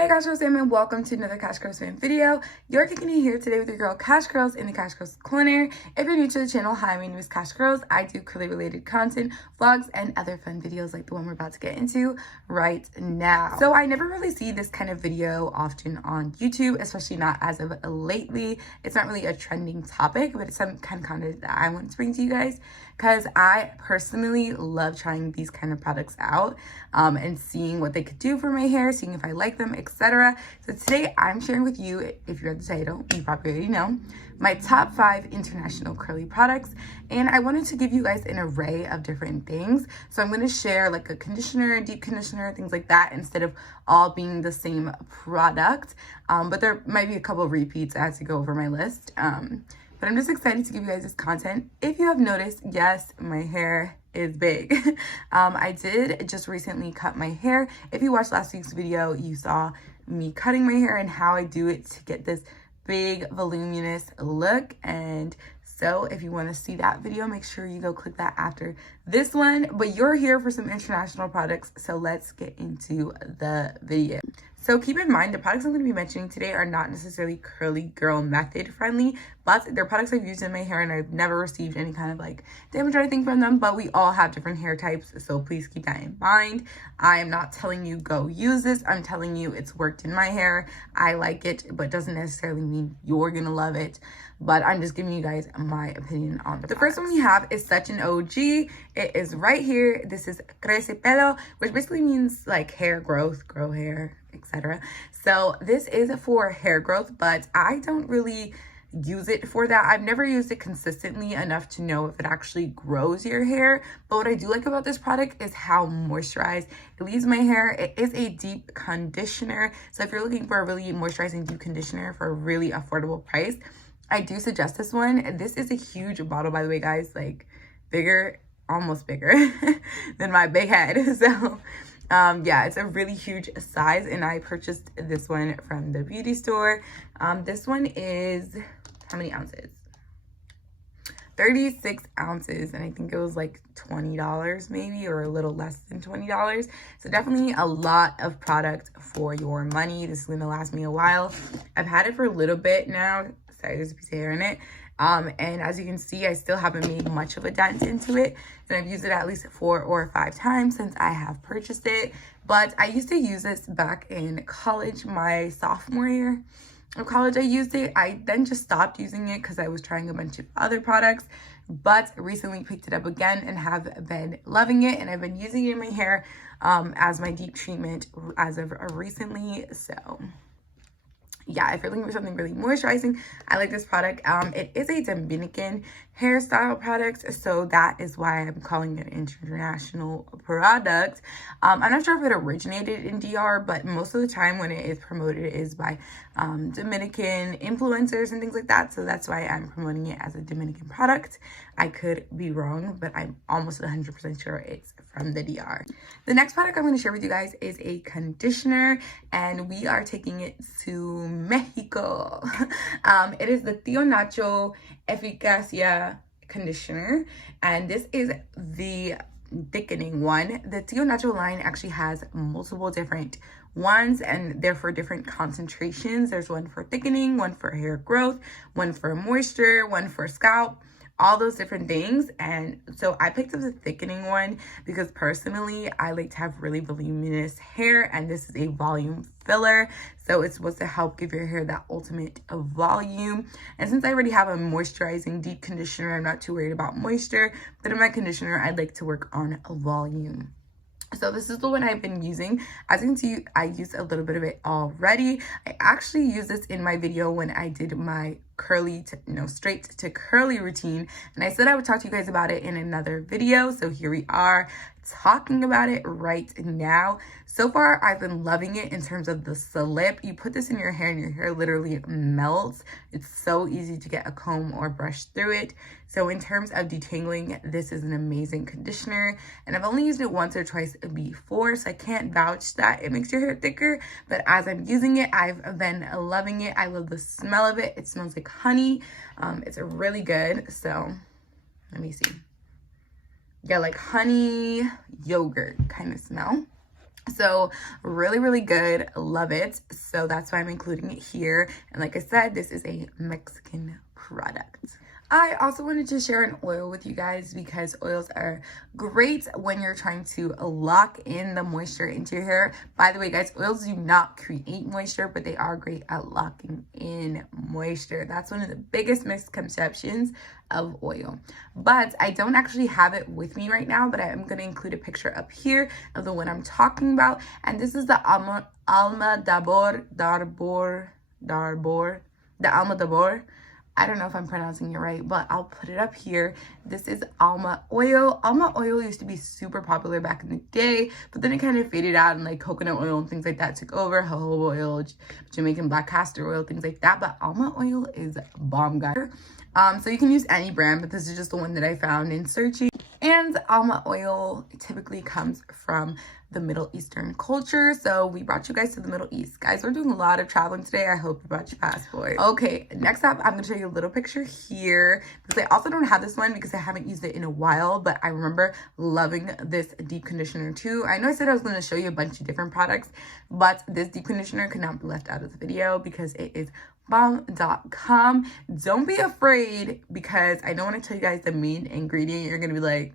Hey Cash Girls fam, and welcome to another Cash Girls fam video. You're kicking it here today with your girl Cash Girls in the Cash Girls Corner. If you're new to the channel, hi, my name is Cash Girls. I do curly related content, vlogs, and other fun videos like the one we're about to get into right now. So I never really see this kind of video often on YouTube, especially not as of lately. It's not really a trending topic, but it's some kind of content that I want to bring to you guys because I personally love trying these kind of products out and seeing what they could do for my hair, seeing if I like them, etc. So today I'm sharing with you, if you read the title, you probably already know, my top 5 international curly products. And I wanted to give you guys an array of different things. So I'm going to share like a conditioner, deep conditioner, things like that, instead of all being the same product. But there might be a couple of repeats as I go over my list. But I'm just excited to give you guys this content. If you have noticed, yes, my hair is big. I did just recently cut my hair. If you watched last week's video, you saw me cutting my hair and how I do it to get this big voluminous look. And so if you want to see that video, make sure you go click that after this one. But you're here for some international products, so let's get into the video. So keep in mind, the products I'm going to be mentioning today are not necessarily curly girl method friendly, but they're products I've used in my hair and I've never received any kind of like damage or anything from them. But we all have different hair types, so please keep that in mind. I am not telling you go use this. I'm telling you it's worked in my hair. I like it, but doesn't necessarily mean you're gonna love it. But I'm just giving you guys my opinion on the first one we have is such an OG. It is right here. This is crece pelo, which basically means like hair growth, grow hair, etc. So this is for hair growth, but I don't really use it for that. I've never used it consistently enough to know if it actually grows your hair. But what I do like about this product is how moisturized it leaves my hair. It is a deep conditioner. So if you're looking for a really moisturizing deep conditioner for a really affordable price, I do suggest this one. This is a huge bottle, by the way, guys, like bigger, almost bigger than my big head. So yeah, it's a really huge size, and I purchased this one from the beauty store. This one is, how many ounces? 36 ounces, and I think it was like $20 maybe, or a little less than $20. So definitely a lot of product for your money. This is gonna last me a while. I've had it for a little bit now. Sorry, there's a piece of hair in it. And as you can see, I still haven't made much of a dent into it. And I've used it at least 4 or 5 times since I have purchased it. But I used to use this back in college, my sophomore year of college I used it. I then just stopped using it because I was trying a bunch of other products. But recently picked it up again and have been loving it. And I've been using it in my hair as my deep treatment as of recently. So yeah, if you're looking for something really moisturizing, I like this product. It is a Dominican hairstyle product, so that is why I'm calling it an international product. I'm not sure if it originated in DR, but most of the time when it is promoted, it is by Dominican influencers and things like that. So that's why I'm promoting it as a Dominican product. I could be wrong, but I'm almost 100% sure it's from the DR. The next product I'm going to share with you guys is a conditioner, and we are taking it to Mexico. It is the Theo Nacho Efficacia conditioner, and this is the thickening one. The Theo Nacho line actually has multiple different ones, and they're for different concentrations. There's one for thickening, one for hair growth, one for moisture, one for scalp, all those different things. And so I picked up the thickening one because personally I like to have really voluminous hair, and this is a volume filler, so it's supposed to help give your hair that ultimate volume. And since I already have a moisturizing deep conditioner, I'm not too worried about moisture, but in my conditioner I'd like to work on volume. So this is the one I've been using. As you can see, I used a little bit of it already. I actually used this in my video when I did my curly to, straight to curly routine, and I said I would talk to you guys about it in another video. So here we are talking about it right now. So far I've been loving it in terms of the slip. You put this in your hair and your hair literally melts. It's so easy to get a comb or brush through it. So in terms of detangling, this is an amazing conditioner, and I've only used it once or twice before, so I can't vouch that it makes your hair thicker. But as I'm using it, I've been loving it. I love the smell of it. It smells like honey. It's really good. So let me see. Yeah, like honey yogurt kind of smell. So really good, love it. So that's why I'm including it here. And like I said, this is a Mexican product. I also wanted to share an oil with you guys because oils are great when you're trying to lock in the moisture into your hair. By the way, guys, oils do not create moisture, but they are great at locking in moisture. That's one of the biggest misconceptions of oil. But I don't actually have it with me right now, but I am going to include a picture up here of the one I'm talking about. And this is the Alma Dabor. I don't know if I'm pronouncing it right, but I'll put it up here. This is Alma Oil. Alma Oil used to be super popular back in the day, but then it kind of faded out and like coconut oil and things like that took over. Jojoba oil, Jamaican black castor oil, things like that. But Alma Oil is bomb, guys. So you can use any brand, but this is just the one that I found in searching. And Alma Oil typically comes from the Middle Eastern culture. So we brought you guys to the Middle East. Guys, we're doing a lot of traveling today. I hope you brought your passport. Okay, next up, I'm gonna show you a little picture here because I also don't have this one because I haven't used it in a while, but I remember loving this deep conditioner too. I know I said I was gonna show you a bunch of different products, but this deep conditioner could not be left out of the video because it is bomb.com. Don't be afraid because I don't want to tell you guys the main ingredient. You're gonna be like,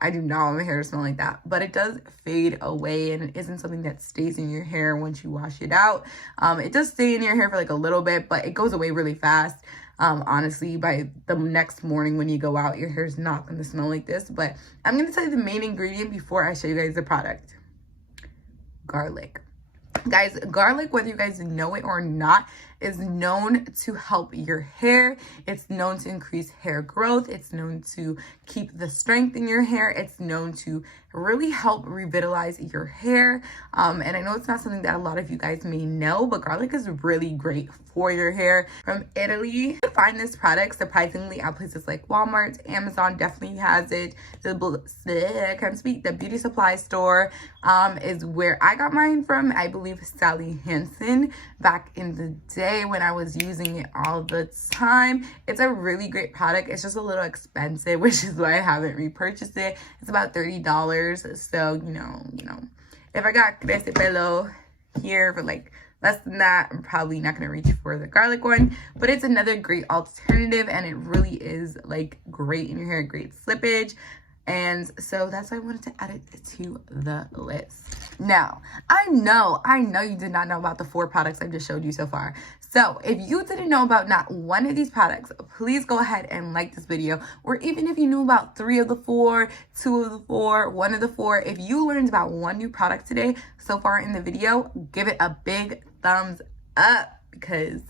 I do not want my hair to smell like that, but it does fade away and it isn't something that stays in your hair once you wash it out. It does stay in your hair for like a little bit, but it goes away really fast. Honestly, by the next morning when you go out, your hair is not going to smell like this, but I'm going to tell you the main ingredient before I show you guys the product. Garlic. Guys, garlic, whether you guys know it or not, is known to help your hair. It's known to increase hair growth. It's known to keep the strength in your hair. It's known to really help revitalize your hair. And I know it's not something that a lot of you guys may know, but garlic is really great for your hair. From Italy, you can find this product surprisingly at places like Walmart. Amazon definitely has it. The beauty supply store is where I got mine from. I believe Sally Hansen back in the day when I was using it all the time. It's a really great product. It's just a little expensive, which is why I haven't repurchased it. It's about $30. So, you know, if I got crece pelo here for like less than that, I'm probably not going to reach for the garlic one, but it's another great alternative and it really is like great in your hair, great slippage. And so that's why I wanted to add it to the list. Now, I know you did not know about the 4 products I just showed you so far. So if you didn't know about not one of these products, please go ahead and like this video. Or even if you knew about 3 of the 4, 2 of the 4, 1 of the 4, if you learned about one new product today so far in the video, give it a big thumbs up because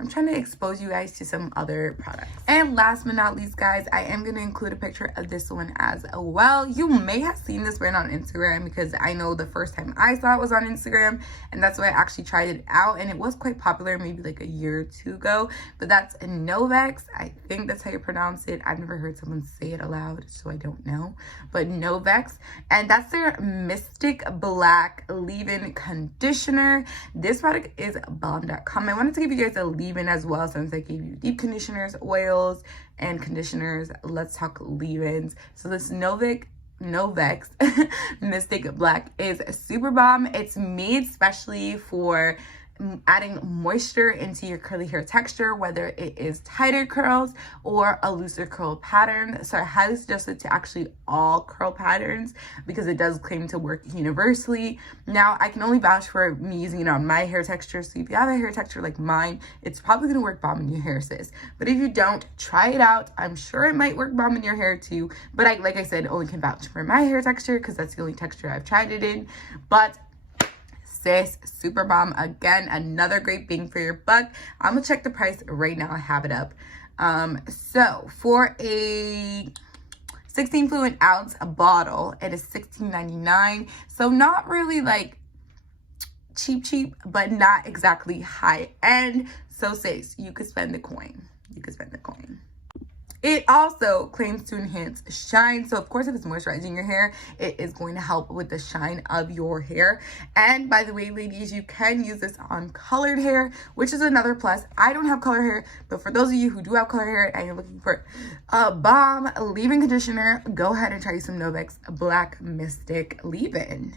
I'm trying to expose you guys to some other products. And last but not least, guys, I am going to include a picture of this one as well. You may have seen this brand on Instagram because I know the first time I saw it was on Instagram, and that's why I actually tried it out, and it was quite popular maybe like a year or 2 ago. But that's novex. I think that's how you pronounce it. I've never heard someone say it aloud, so I don't know. But novex, and that's their Mystic Black Leave-In Conditioner. This product is bomb.com. I wanted to give you guys a leave-in as well since I gave you deep conditioners, oils, and conditioners. Let's talk leave-ins. So this novex Mystic Black is super bomb. It's made specially for adding moisture into your curly hair texture, whether it is tighter curls or a looser curl pattern. So I highly suggest it to actually all curl patterns because it does claim to work universally. Now, I can only vouch for me using it on my hair texture. So if you have a hair texture like mine, it's probably going to work bomb in your hair, sis. But if you don't, try it out. I'm sure it might work bomb in your hair too. But like I said, only can vouch for my hair texture because that's the only texture I've tried it in. But sis, super bomb. Again, another great bang for your buck. I'm gonna check the price right now. I have it up. So for a 16 fluid ounce bottle, it is $16.99. So not really like cheap, but not exactly high end. So sis, you could spend the coin. It also claims to enhance shine. So of course, if it's moisturizing your hair, it is going to help with the shine of your hair. And by the way, ladies, you can use this on colored hair, which is another plus. I don't have color hair, but for those of you who do have color hair and you're looking for a bomb leave-in conditioner, go ahead and try some Novex Black Mystic Leave-In.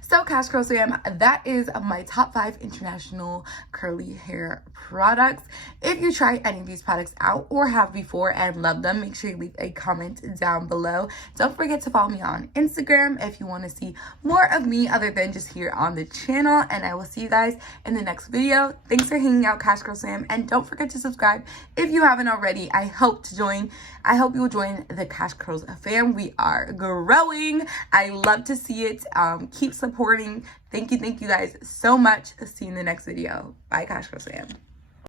So Cash Curls fam, that is my top 5 international curly hair products. If you try any of these products out or have before and love them, make sure you leave a comment down below. Don't forget to follow me on Instagram if you want to see more of me other than just here on the channel, and I will see you guys in the next video. Thanks for hanging out, Cash Curls fam, and don't forget to subscribe if you haven't already. I hope you will join the Cash Curls fam. We are growing. I love to see it. Keep supporting. Thank you guys so much. See you in the next video. Bye, Cash Curls fam.